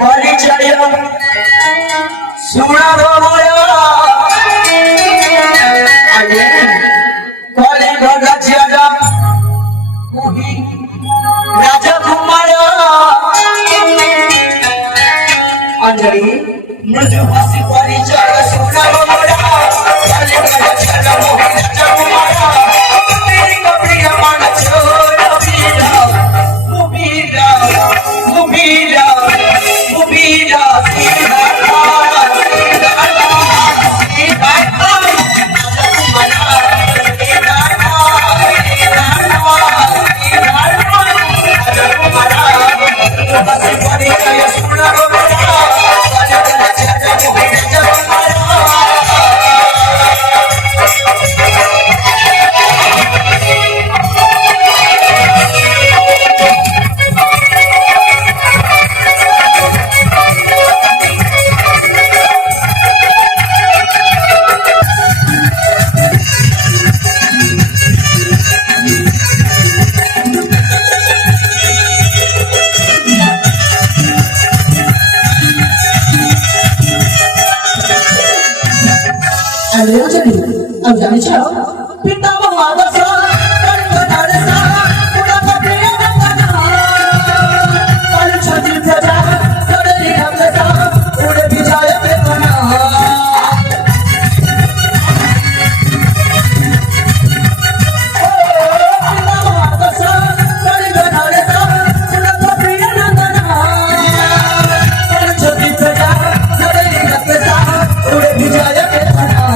परिचय सुनारो मोया कले गगजिया मुही राजकुमार अंजलि मृदुभाषी परिचय सुनारो मोया कले गगजिया मुही राजकुमार तेरी कब्रिया मन छोड़ अब जाने छो पिता महादस कर्तनारसा पुरा कप्रिय नंदना कल छति प्रजा सडरी हमसा उड़े विजय प्रेमना पिता महादस कर्तनारसा पुरा कप्रिय नंदना कल छति प्रजा सडरी हमसा उड़े विजय प्रेमना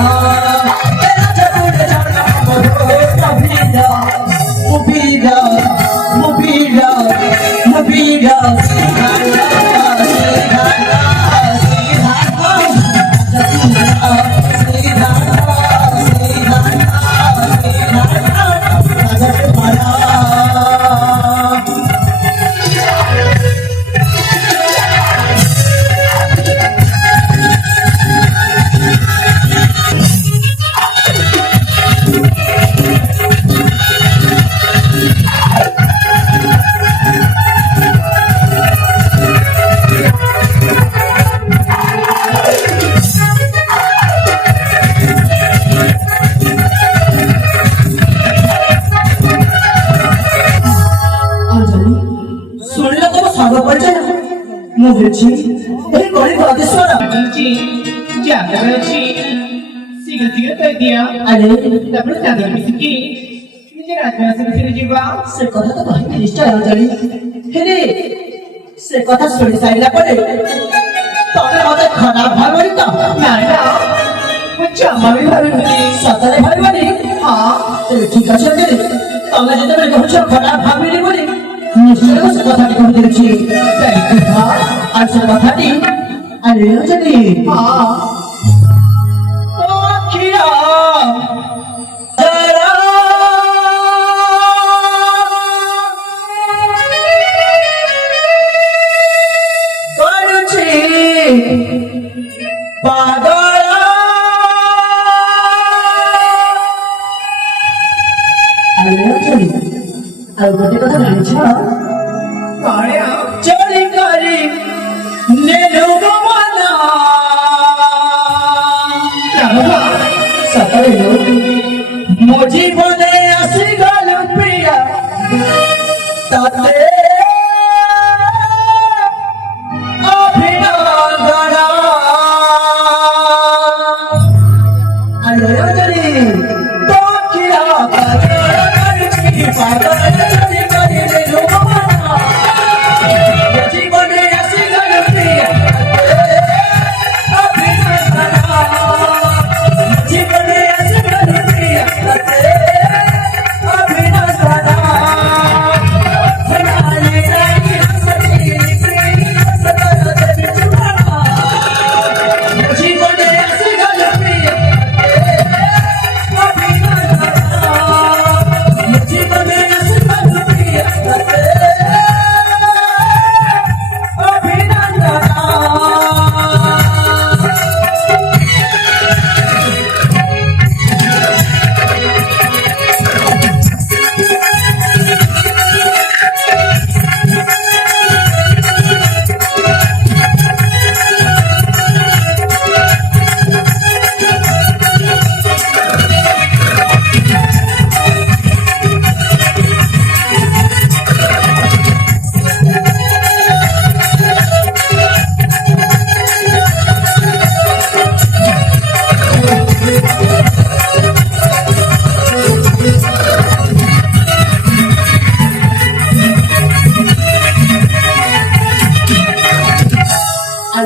मुझे एक बड़ी बात सुना जी जाने वाली सिगल सिगल कर दिया अरे डबल चादर मिसकी मुझे रात में से जीवा से कथा तो भाई निष्ठा हो जानी हेरे से कथा सुनी साइला पड़े तने मते खराब भाबरी तो ना ना मुझे हमारी भाबरी सतरे भाबरी हां तो ठीक আছে रे तने जते में कहछ खराब भाबरी बोली निश्चय से कथाटी कहते रही ताई कथा আর সে কথাটি আর রেও যদি হ্যাঁ ও খিরা যারা করছে পাগল আর রেও যদি আর গোটে কথা জানিছ কাড়িয়া চলি করি नेलुगमना रामा सतरे लोग मोजी बने आसी गल प्रिया ताते अभिनंदना अलोजरी तो किया पागल चली पागल चली करी नेलुगमना मोजी बने आसी गल प्रिया जीवन ऐसे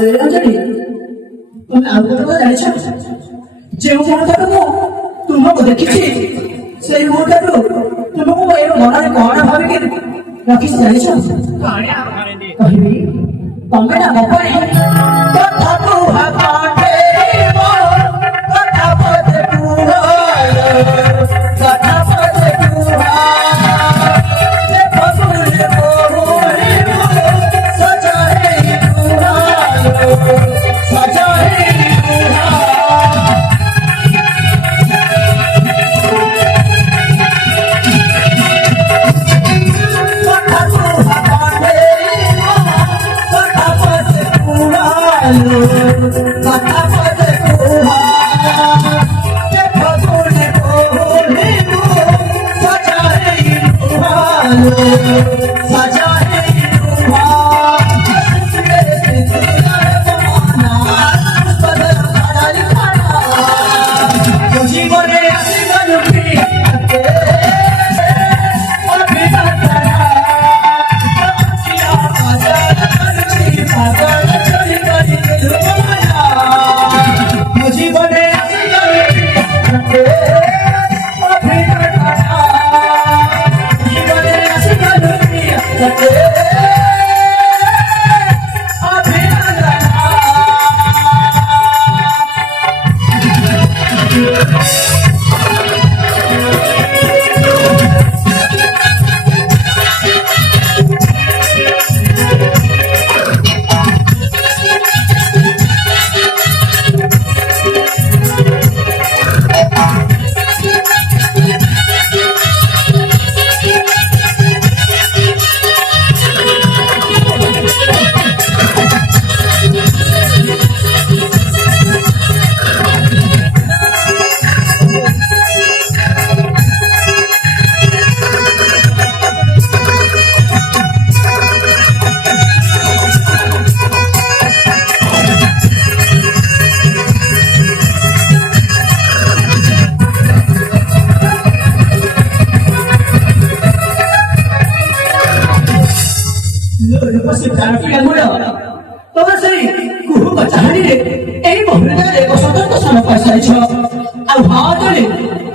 ଆରେ ଅଞ୍ଜଳି ତମେ ଆଉ ଗୋଟେ କଥା ଜାଣିଛ ଯେଉଁ ମୁହୂର୍ତ୍ତରୁ ମୁଁ ତୁମକୁ ଦେଖିଛି ସେଇ ମୁହୂର୍ତ୍ତରୁ ତୁମକୁ ଏ ମନରେ କଣ ଭାବିକି ରଖିଛି ଜାଣିଛ କହିବି ତମେ ନା ମୋ ପାଇଁ କଥାକୁ ଭାବେ କଥା ପଦେ କୁହ କଥା ପଦେ କୁହ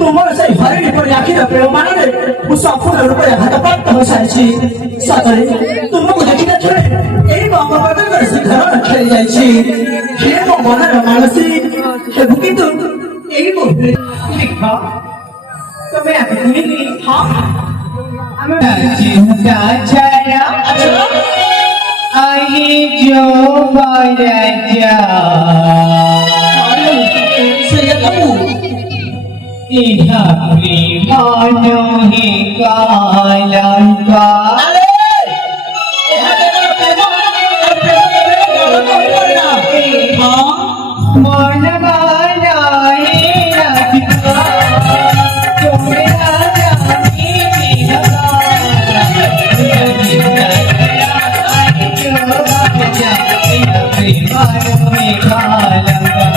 तुमर से हरिणी पर आखिर प्रेमानरे मु संपूर्ण रूप से हाथपात हो साइछि सतरे तुमको देखिना छरे एई बाबा बाबा से घर खेल जाइछि हे मो मनर मानसी हे बुकितु एई मो लिखा तमे आके सुनिली हां हमरा चिंता छाया आई जो बरजा इहा प्रेमानो ही कालंका मन माना है राधिका तुम्हारा जानी लगा प्रेमानो ही कालंका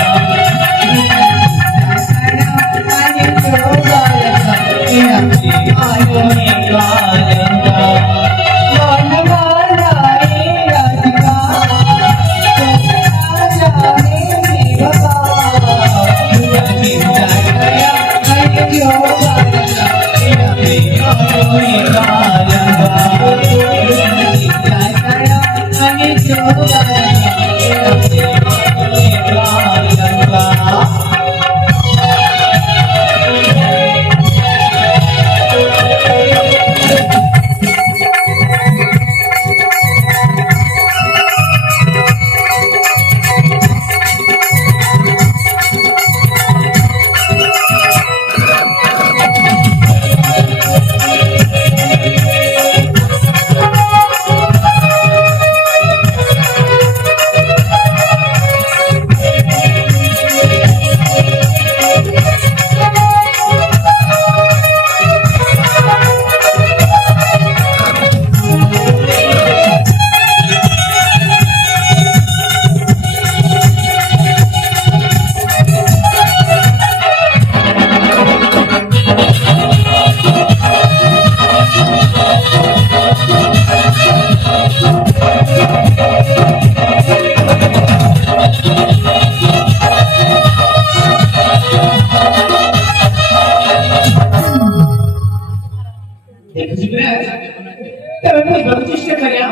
ଇଷ୍ଟ କରିବା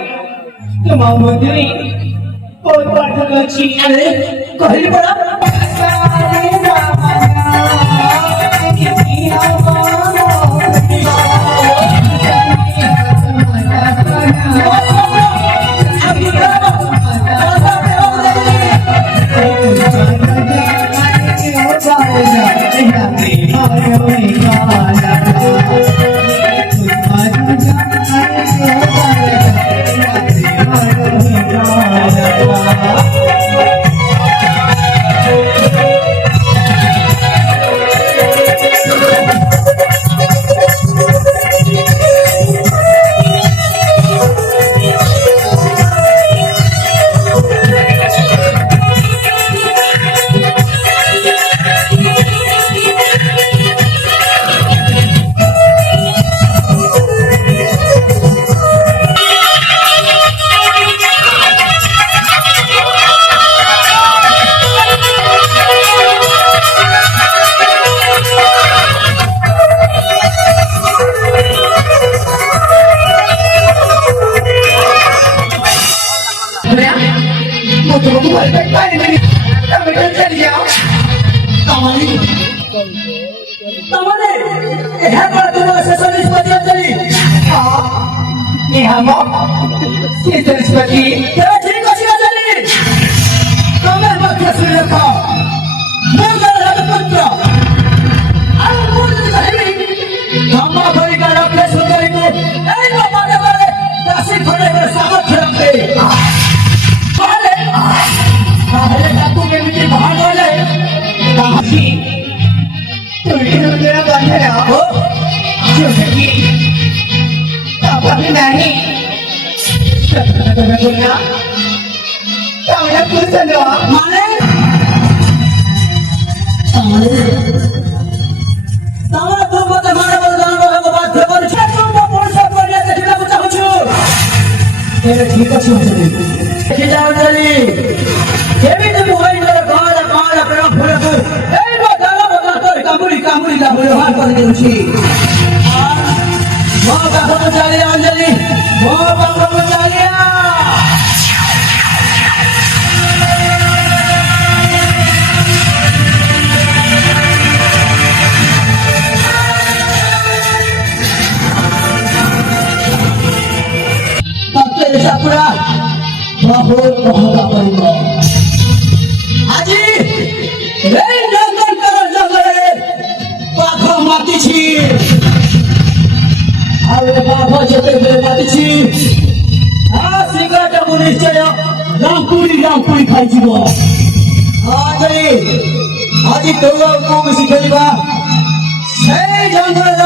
ତୁମ ମଧ୍ୟରେ ବହୁତ ପାର୍ଥକ୍ୟ ଅଛି। ଆରେ କହିଲି ପରା ठीक अच्छी देखी जाओ चली केमिति मोबाइल गाड़ गाड़ प्रेम फुलक एई बदला बदला तो कामुड़ी कामुड़ी का व्यवहार कर देउछि मो बाबू चली अंजलि मो बाबू चलिया पूरा बहुत महंगा पड़ेगा आजी रे जंगल कर जंगले पाखा माती छी आवे बाबा जते बे माती छी आ सिगारेट मुनिश्चय रामपुरी खाई जीवो आजी तो को सिखलिबा से जंगल